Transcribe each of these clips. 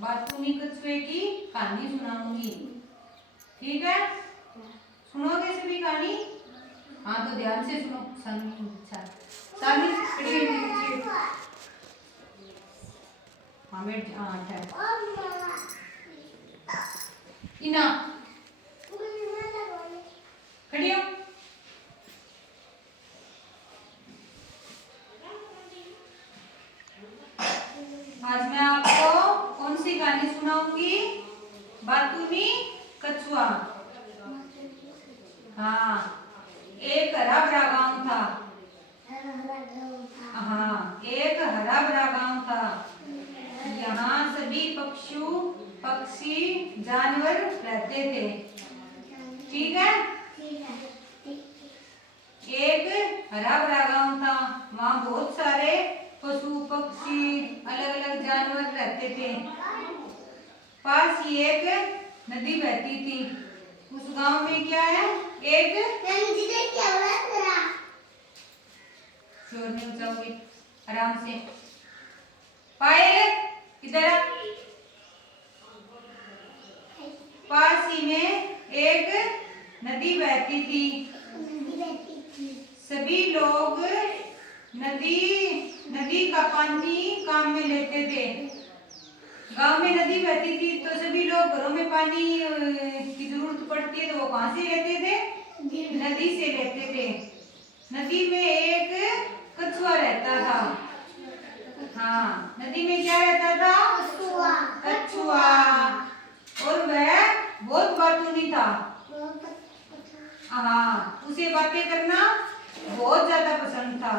बातूनी कछुए की कहानी सुनाऊंगी। ठीक है, सुनोगे सभी कहानी? हाँ तो ध्यान से सुनो। अच्छा सानी खड़ी हुई नीचे। हाँ बैठ। हाँ ठहर। इना खड़ी हो। आज मैं आपको कौन सी कहानी सुनाऊंगी? बातूनी कछुआ। हाँ, एक हरा भरा गांव था। हाँ, एक हरा भरा गांव था। यहाँ सभी पक्षी जानवर रहते थे। ठीक है, एक हरा भरा गांव था। वहाँ बहुत सारे पशु पक्षी अलग अलग जानवर रहते थे। पास ही एक नदी बहती थी। उस गांव में क्या है? एक शोर नहीं मचाओगे, आराम से। पायल इधर आ। पास ही में एक नदी बहती थी। सभी लोग नदी का पानी काम में लेते थे। गांव में नदी बहती थी तो सभी लोग घरों में पानी की जरूरत पड़ती है तो वो कहाँ से लेते थे? नदी से लेते थे। नदी में एक कछुआ रहता था। हाँ, नदी में क्या रहता था? कछुआ। और वह बहुत बातूनी था। हाँ, उसे बातें करना बहुत ज्यादा पसंद था।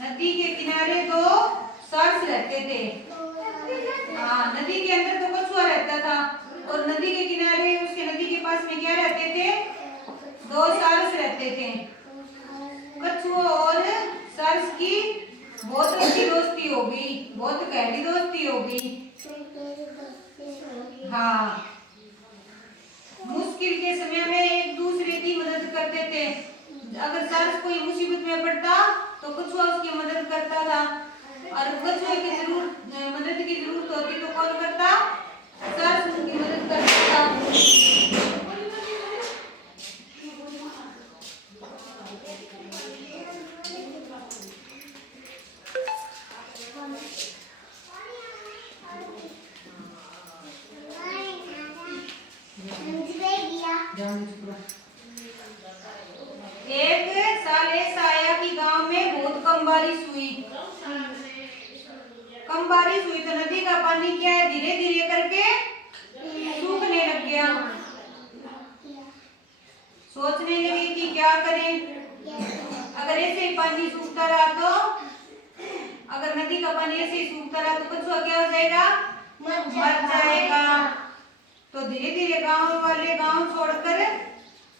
नदी के किनारे दो सर्स रहते थे। हाँ, नदी के अंदर तो कछुआ रहता था और नदी के किनारे उसके नदी के पास में क्या रहते थे? दो सर्स रहते थे। कछुआ और सर्स की बहुत अच्छी दोस्ती हो गई, बहुत गहरी दोस्ती हो गई। हाँ, मुश्किल के समय में एक दूसरे की मदद करते थे। अगर सर्स कोई मुसीबत में पड़ता तो कछुआ उसकी मदद करता था और कछुए की मदद की जरूरत होती तो कौन करता? सर्स उनकी मदद करता था। एक साल ऐसा आया कि गांव में बहुत कम बारिश हुई। कम बारिश हुई तो नदी का पानी क्या है? धीरे धीरे करके सूखने लग गया। सोचने लगे कि क्या करें। अगर ऐसे ही पानी सूखता रहा तो अगर नदी का पानी ऐसे ही सूखता रहा तो कछुआ क्या हो जाएगा? मर जाएगा। तो धीरे धीरे गांव वाले गांव छोड़कर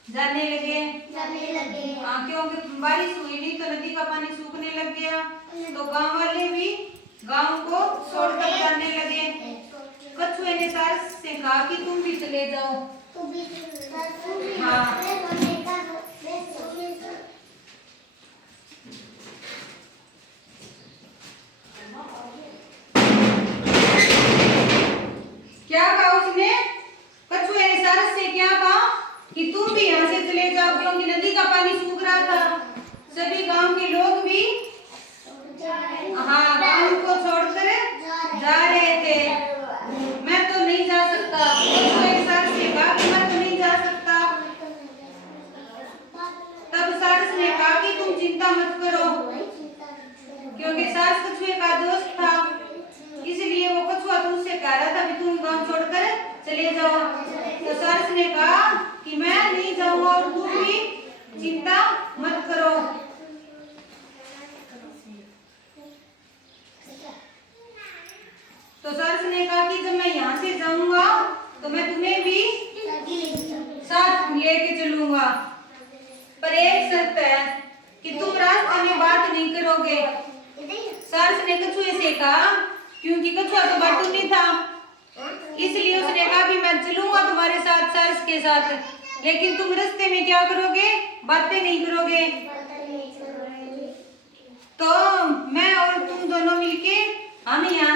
जाने लगे। हाँ, क्योंकि बारिश हुई नहीं तो नदी का पानी सूखने लग गया तो गांव वाले भी गांव को छोड़कर जाने लगे। कछुए ने सर्स से कहा कि तुम भी चले जाओ। हाँ, क्या कहा उसने? कछुए ने सर्स से क्या कहा कि तुम भी यहाँ से चले जाओ क्योंकि नदी का पानी सूख रहा था। सभी गांव के लोग भी हाँ गांव को छोड़कर जा रहे थे। मैं तो नहीं जा सकता। कछुए ने सर्स से कहा कि मैं तो नहीं जा सकता। तब सर्स ने कहा कि तुम चिंता मत करो क्योंकि सर्स कछुए का दोस्त था इसलिए वो कछुआ तुमसे कह रहा था कि तुम गांव छोड़कर चले जाओ। तो सर्स ने कहा कि मैं नहीं जाऊंगा और तुम भी चिंता मत करो। तो सर्स ने कहा कि जब मैं यहाँ से जाऊंगा तो मैं तुम्हें भी साथ लेके चलूंगा पर एक शर्त है कि तुम रास्ते में बात नहीं करोगे। सर्स ने कछुए से कहा क्योंकि कछुआ तो बातूनी था इसलिए उसने कहा भी मैं चलूंगा तुम्हारे साथ सर्स के साथ लेकिन तुम रास्ते में क्या करोगे? बातें नहीं करोगे। तो मैं और तुम दोनों मिलके हम यहाँ